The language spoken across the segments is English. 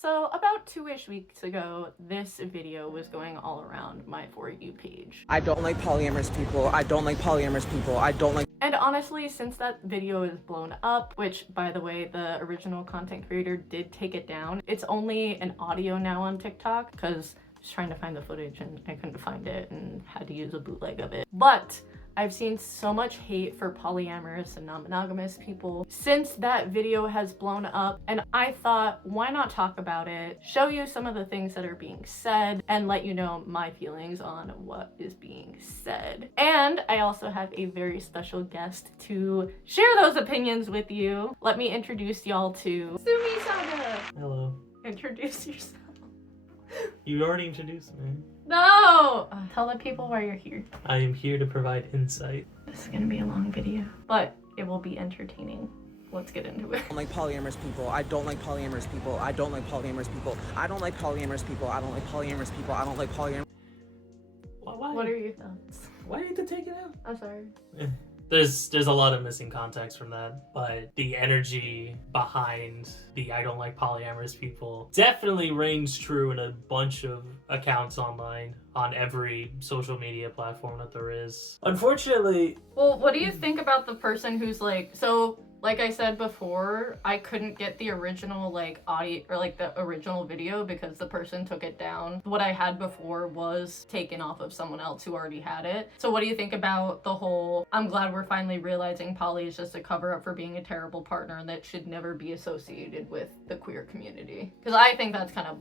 So about 2-ish weeks ago, this video was going all around my For You page. I don't like polyamorous people. I don't like polyamorous people. I don't like... And honestly, since that video is blown up, which by the way, the original content creator did take it down, it's only an audio now on TikTok because I was trying to find the footage and I couldn't find it and had to use a bootleg of it. But I've seen so much hate for polyamorous and non-monogamous people since that video has blown up, and I thought, why not talk about it, show you some of the things that are being said, and let you know my feelings on what is being said. And I also have a very special guest to share those opinions with you. Let me introduce y'all to Sumi Saga. Hello. Introduce yourself. You already introduced me. No! Tell the people why you're here. I am here to provide insight. This is gonna be a long video, but it will be entertaining. Let's get into it. I don't like polyamorous people. I don't like polyamorous people. I don't like polyamorous people. I don't like polyamorous people. I don't like polyamorous people. I don't like polyamorous... Why? What are your thoughts? Why do you have to take it out? I'm sorry. There's a lot of missing context from that, but the energy behind the I don't like polyamorous people definitely reigns true in a bunch of accounts online on every social media platform that there is. Unfortunately... Well, what do you think about the person who's like, so like I said before, I couldn't get the original like audio or like the original video because the person took it down. What I had before was taken off of someone else who already had it. So what do you think about the whole, I'm glad we're finally realizing poly is just a cover up for being a terrible partner and that should never be associated with the queer community? Because I think that's kind of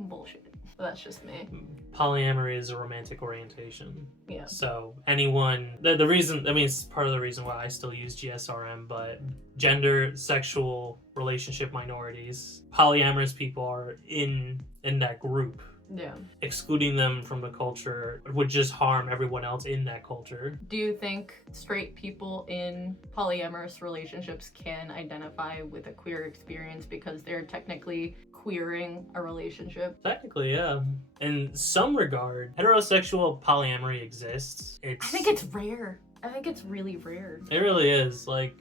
bullshit. But that's just me. Polyamory is a romantic orientation. Yeah. So anyone, the reason, I mean, it's part of the reason why I still use GSRM, but gender, sexual, relationship minorities, polyamorous people are in that group. Yeah. Excluding them from the culture would just harm everyone else in that culture. Do you think straight people in polyamorous relationships can identify with a queer experience because they're technically queering a relationship? Technically, yeah. In some regard, heterosexual polyamory exists. I think it's rare. I think it's really rare. It really is. Like,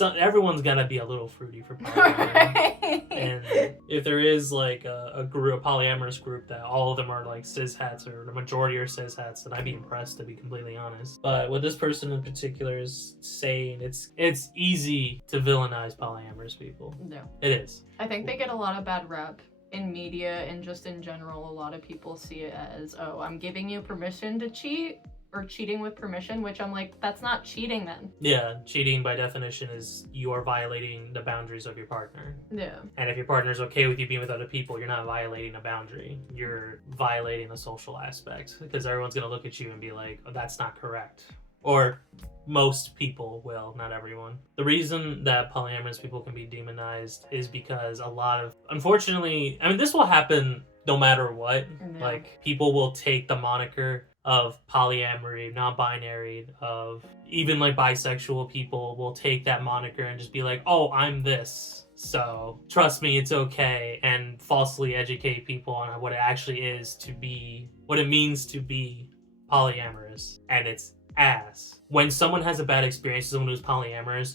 everyone's gotta be a little fruity for polyamory. And if there is like a polyamorous group that all of them are like cis-hets or the majority are cis-hets, then I'd be impressed, to be completely honest. But what this person in particular is saying, it's easy to villainize polyamorous people. No. It is. I think they get a lot of bad rep in media and just in general. A lot of people see it as, oh, I'm giving you permission to cheat, or cheating with permission, which I'm like, that's not cheating then. Yeah, cheating by definition is you are violating the boundaries of your partner. Yeah. And if your partner's okay with you being with other people, you're not violating a boundary. You're violating the social aspect, because everyone's gonna look at you and be like, oh, that's not correct. Or most people will, not everyone. The reason that polyamorous people can be demonized is because a lot of, unfortunately, I mean, this will happen no matter what. Yeah. Like, people will take the moniker of polyamory, non-binary, of even like bisexual people will take that moniker and just be like, oh, I'm this, so trust me, it's okay, and falsely educate people on what it actually is to be, what it means to be polyamorous. And it's ass. When someone has a bad experience, someone who's polyamorous,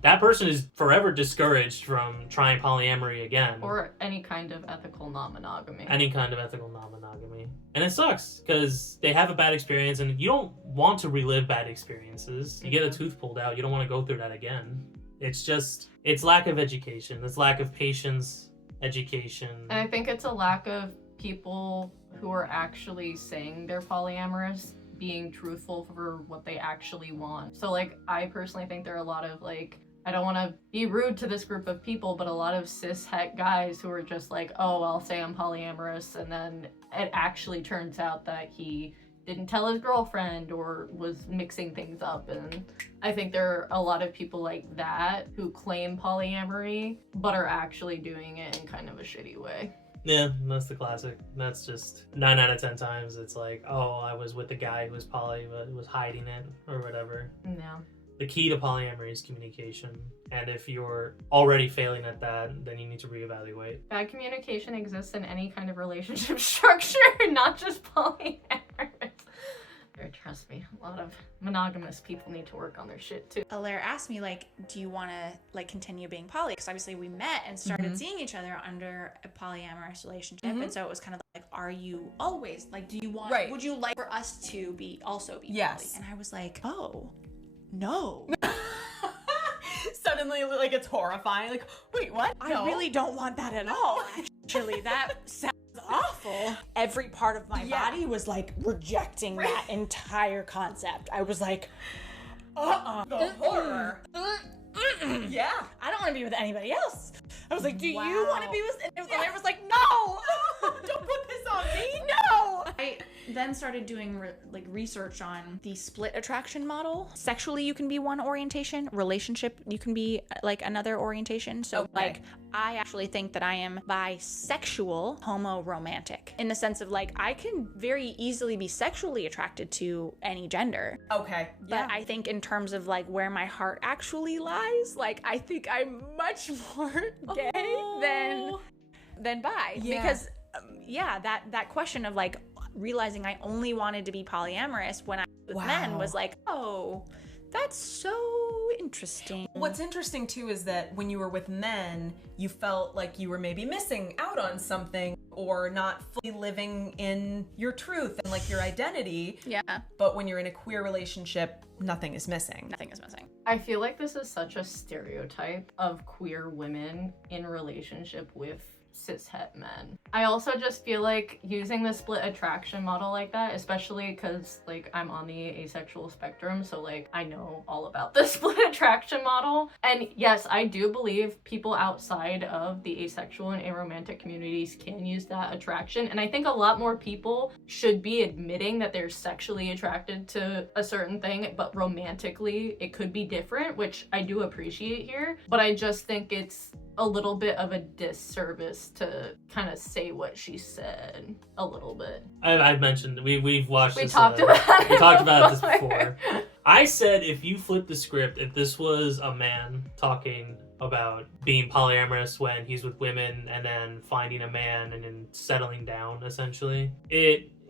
that person is forever discouraged from trying polyamory again. Or any kind of ethical non-monogamy. Any kind of ethical non-monogamy. And it sucks, because they have a bad experience, and you don't want to relive bad experiences. You get a tooth pulled out, you don't want to go through that again. It's lack of education. It's lack of patience, education. And I think it's a lack of people who are actually saying they're polyamorous being truthful for what they actually want. So like, I personally think there are a lot of like, I don't want to be rude to this group of people, but a lot of cis-het guys who are just like, oh, I'll say I'm polyamorous, and then it actually turns out that he didn't tell his girlfriend or was mixing things up. And I think there are a lot of people like that who claim polyamory but are actually doing it in kind of a shitty way. Yeah, that's the classic. That's just 9 out of 10 times it's like, oh, I was with the guy who was poly but was hiding it or whatever. No. The key to polyamory is communication. And if you're already failing at that, then you need to reevaluate. Bad communication exists in any kind of relationship structure, not just polyamorous. Trust me, a lot of monogamous people need to work on their shit too. Alaire asked me, like, do you want to, like, continue being poly? Because obviously we met and started seeing each other under a polyamorous relationship. And so it was kind of like, are you always, like, do you want, would you like for us to also be poly? And I was like, oh, no. Suddenly, like, it's horrifying. Like, wait, what? I really don't want that at all. Actually, that sounds awful. Every part of my body was like rejecting that entire concept. I was like, The horror. Yeah. I don't want to be with anybody else. I was like, do you want to be with? And I was like, no, Don't put this on me. no. I then started doing research on the split attraction model. Sexually, you can be one orientation. Relationship, you can be like another orientation. So like, I actually think that I am bisexual, homo-romantic, in the sense of like, I can very easily be sexually attracted to any gender. Okay. But I think in terms of like where my heart actually lies, like I think I'm much more gay than bi. Because that question of like realizing I only wanted to be polyamorous when I was with men was like, oh, that's so interesting. What's interesting too is that when you were with men, you felt like you were maybe missing out on something or not fully living in your truth and like your identity. Yeah. But when you're in a queer relationship, nothing is missing. Nothing is missing. I feel like this is such a stereotype of queer women in relationship with cishet men. I also just feel like using the split attraction model like that, especially because like I'm on the asexual spectrum, so like I know all about the split attraction model. And yes, I do believe people outside of the asexual and aromantic communities can use that attraction. And I think a lot more people should be admitting that they're sexually attracted to a certain thing, but romantically it could be different, which I do appreciate here. But I just think it's a little bit of a disservice to kind of say what she said a little bit. I've mentioned we've watched. We talked about this before. I said if you flip the script, if this was a man talking about being polyamorous when he's with women and then finding a man and then settling down, essentially,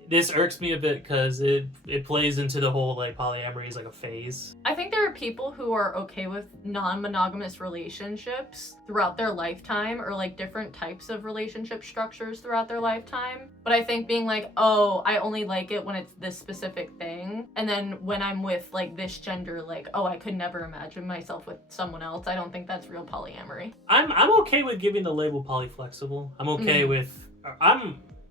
this irks me a bit because it plays into the whole like polyamory is like a phase. I think there are people who are okay with non-monogamous relationships throughout their lifetime, or like different types of relationship structures throughout their lifetime. But I think being like, oh, I only like it when it's this specific thing, and then when I'm with like this gender, like, oh, I could never imagine myself with someone else. I don't think that's real polyamory. I'm okay with giving the label polyflexible. I'm okay with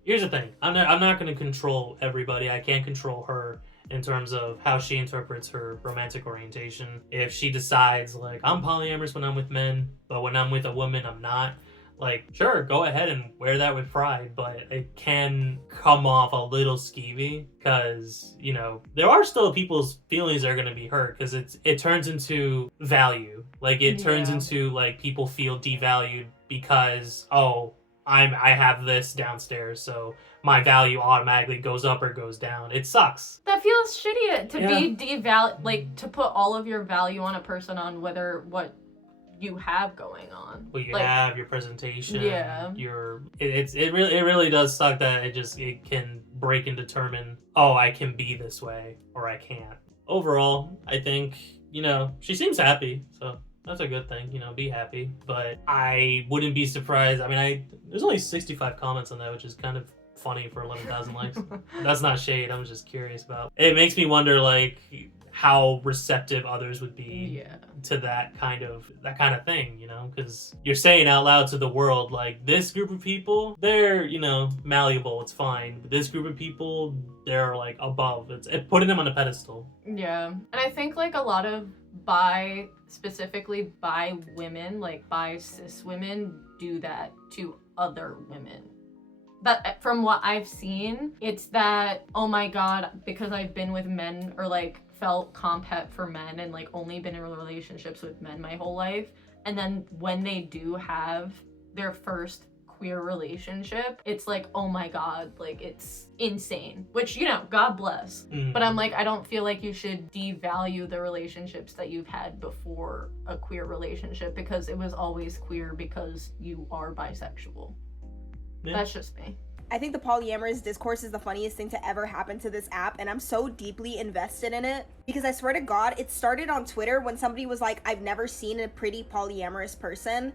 Here's the thing. I'm not going to control everybody. I can't control her in terms of how she interprets her romantic orientation. If she decides, like, I'm polyamorous when I'm with men, but when I'm with a woman, I'm not. Like, sure, go ahead and wear that with pride, but it can come off a little skeevy because, you know, there are still people's feelings that are going to be hurt because it turns into value. Like, it turns into, like, people feel devalued because, oh, I have this downstairs, so my value automatically goes up or goes down. It sucks. That feels shitty to be like to put all of your value on a person on whether what you have going on. What you like, have, your presentation, it it really does suck that it can break and determine, oh, I can be this way or I can't. Overall, I think, you know, she seems happy, so that's a good thing, you know, be happy. But I wouldn't be surprised. I mean, there's only 65 comments on that, which is kind of funny for 11,000 likes. That's not shade. I'm just curious about. It makes me wonder, like, how receptive others would be to that kind of thing, you know? Because you're saying out loud to the world, like, this group of people, they're, you know, malleable. It's fine. But this group of people, they're, like, above. It's putting them on a pedestal. Yeah. And I think, like, a lot of specifically bi women, like bi cis women, do that to other women. But from what I've seen, it's that, oh my god, because I've been with men or like felt compet for men and like only been in relationships with men my whole life, and then when they do have their first queer relationship, it's like, oh my god, like it's insane, which, you know, God bless. But I'm like, I don't feel like you should devalue the relationships that you've had before a queer relationship because it was always queer because you are bisexual. That's just me. I think the polyamorous discourse is the funniest thing to ever happen to this app, and I'm so deeply invested in it because I swear to God, it started on Twitter when somebody was like, I've never seen a pretty polyamorous person,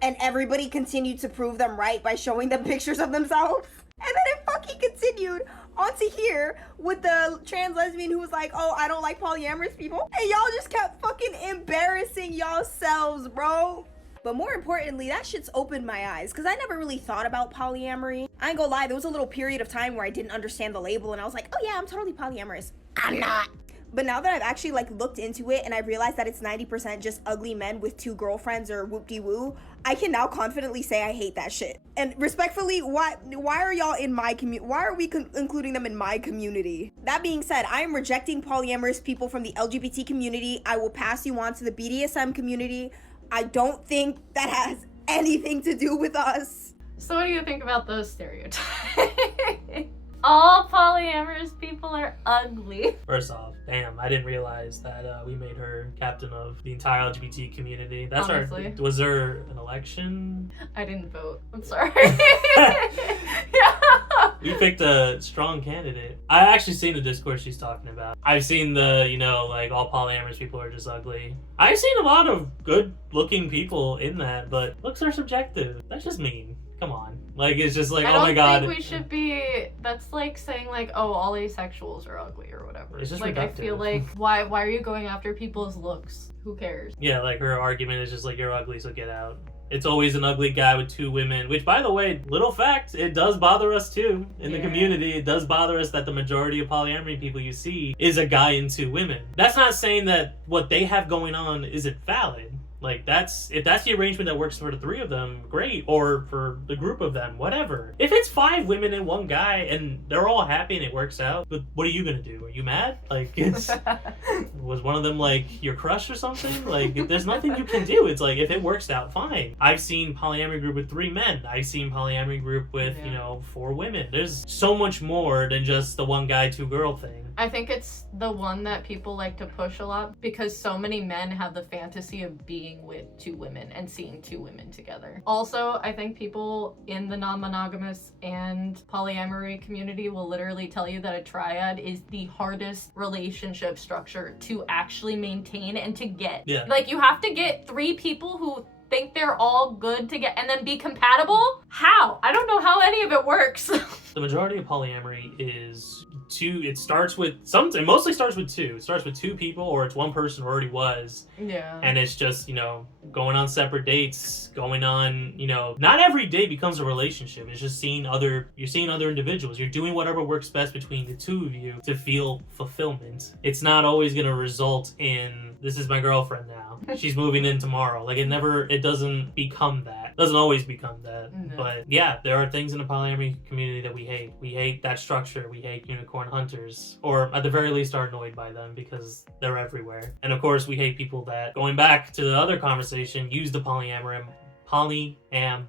and everybody continued to prove them right by showing them pictures of themselves. And then it fucking continued onto here with the trans lesbian who was like, oh, I don't like polyamorous people. And y'all just kept fucking embarrassing yourselves, bro. But more importantly, that shit's opened my eyes because I never really thought about polyamory. I ain't gonna lie, there was a little period of time where I didn't understand the label and I was like, oh yeah, I'm totally polyamorous. I'm not. But now that I've actually like looked into it and I realized that it's 90% just ugly men with 2 girlfriends or whoop-de-woo, I can now confidently say I hate that shit. And respectfully, why are y'all in my community? Why are we including them in my community? That being said, I am rejecting polyamorous people from the LGBT community. I will pass you on to the BDSM community. I don't think that has anything to do with us. So what do you think about those stereotypes? All polyamorous people are ugly. First off, damn, I didn't realize that we made her captain of the entire LGBT community. That's Honestly. Was there an election? I didn't vote. I'm sorry. We picked a strong candidate. I actually seen the discourse she's talking about. I've seen the, like all polyamorous people are just ugly. I've seen a lot of good looking people in that, but looks are subjective. That's just mean. Come on. Like, it's just like, oh my god. I don't think we should be, that's like saying like, oh, all asexuals are ugly or whatever. It's just like, reductive. I feel like, why are you going after people's looks? Who cares? Yeah, like her argument is just like, you're ugly, so get out. It's always an ugly guy with 2 women, which, by the way, little fact, it does bother us too in the community. It does bother us that the majority of polyamory people you see is a guy and 2 women. That's not saying that what they have going on isn't valid. Like, if that's the arrangement that works for the 3 of them, great. Or for the group of them, whatever. If it's 5 women and 1 guy and they're all happy and it works out, but what are you gonna do? Are you mad? Like, was one of them like your crush or something? Like, there's nothing you can do. It's like, if it works out, fine. I've seen polyamory group with 3 men. I've seen polyamory group with, 4 women. There's so much more than just the 1 guy, 2 girl thing. I think it's the one that people like to push a lot because so many men have the fantasy of being with 2 women and seeing 2 women together. Also, I think people in the non-monogamous and polyamory community will literally tell you that a triad is the hardest relationship structure to actually maintain and to get. Yeah. Like, you have to get 3 people who think they're all good to get and then be compatible? How? I don't know how any of it works. The majority of polyamory is 2. It mostly starts with 2. It starts with 2 people, or it's 1 person who already was. Yeah. And it's just, going on separate dates, going on, not every date becomes a relationship. It's just you're seeing other individuals. You're doing whatever works best between the 2 of you to feel fulfillment. It's not always going to result in, this is my girlfriend now. She's moving in tomorrow. Like, it doesn't become that. It doesn't always become that. No. But yeah, there are things in the polyamory community that we hate. We hate that structure. We hate unicorn hunters. Or at the very least are annoyed by them because they're everywhere. And of course, we hate people that, going back to the other conversation, use the polyam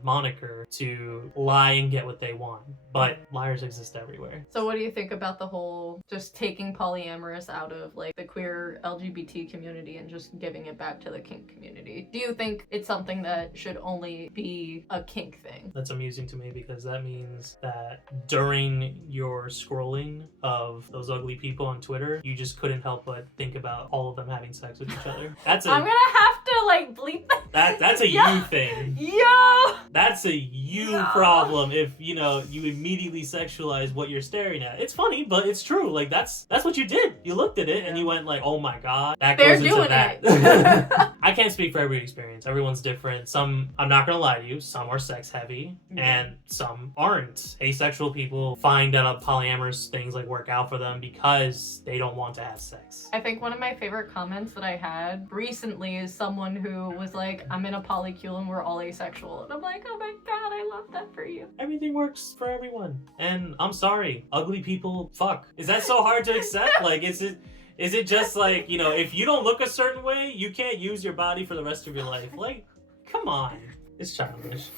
moniker to lie and get what they want. But liars exist everywhere. So what do you think about the whole just taking polyamorous out of like the queer LGBT community and just giving it back to the kink community? Do you think it's something that should only be a kink thing? That's amusing to me because that means that during your scrolling of those ugly people on Twitter, you just couldn't help but think about all of them having sex with each other. I'm gonna have to like bleep that. That's a you thing. Yo! That's a you problem if, you immediately sexualize what you're staring at. It's funny, but it's true. Like, that's what you did. You looked at it and you went like, oh my god, that They're goes into doing that. it. I can't speak for every experience. Everyone's different. Some, I'm not gonna lie to you, some are sex heavy and some aren't. Asexual people find that polyamorous things like work out for them because they don't want to have sex. I think one of my favorite comments that I had recently is someone who was like, I'm in a polycule and we're all asexual. And I'm like, oh my god, I love that for you. Everything works for everyone. And I'm sorry, ugly people fuck. Is that so hard to accept? Like, is it just like, if you don't look a certain way, you can't use your body for the rest of your life? Like, come on. It's childish.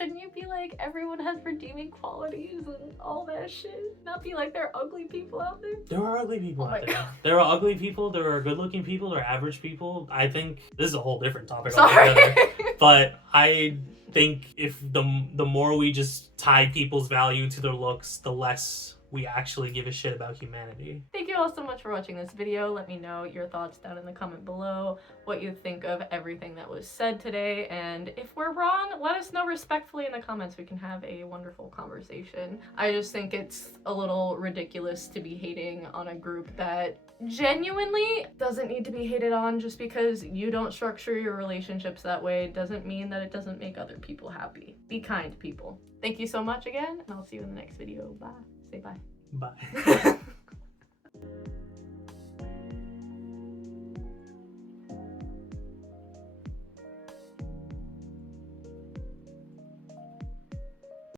Shouldn't you be like, everyone has redeeming qualities and all that shit? Not be like, there are ugly people out there? There are ugly people Oh my out there. God. There are ugly people, there are good-looking people, there are average people. I think this is a whole different topic Sorry. altogether. But I think if the more we just tie people's value to their looks, the less we actually give a shit about humanity. Thank you all so much for watching this video. Let me know your thoughts down in the comment below, what you think of everything that was said today, and if we're wrong, let us know respectfully in the comments. We can have a wonderful conversation. I just think it's a little ridiculous to be hating on a group that genuinely doesn't need to be hated on. Just because you don't structure your relationships that way doesn't mean that it doesn't make other people happy. Be kind, people. Thank you so much again, and I'll see you in the next video. Bye. Say bye. Bye.